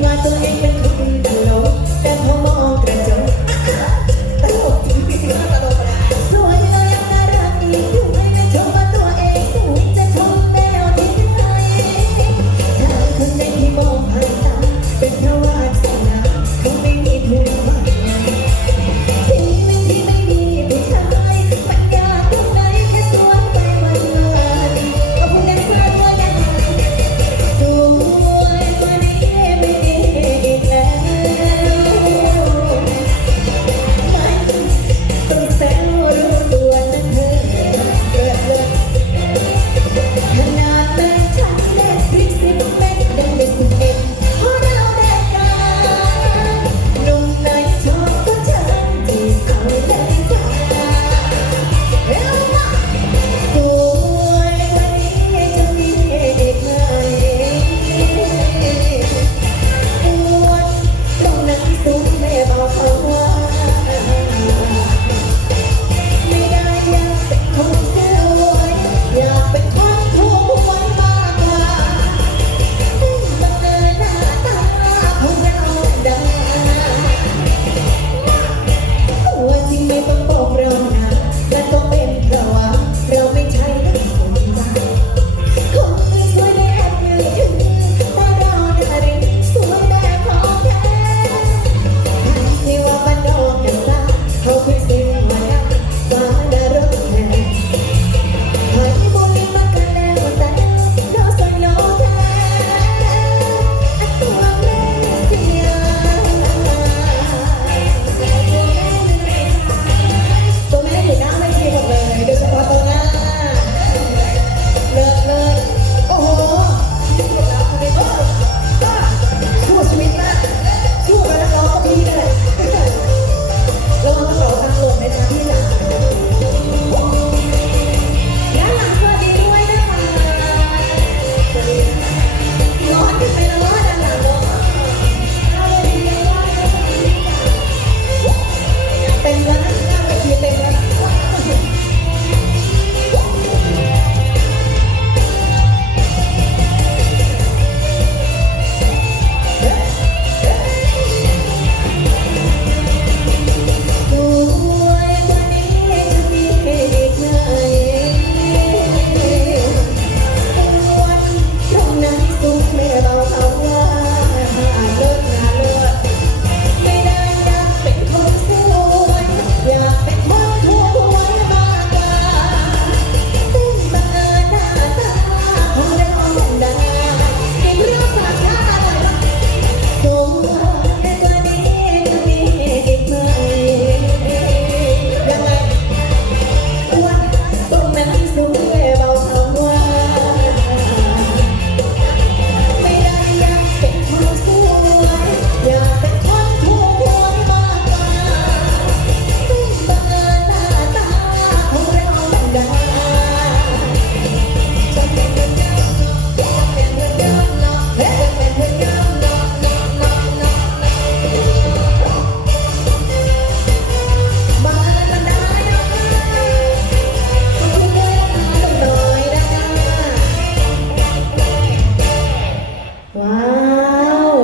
ngay tôi em đừng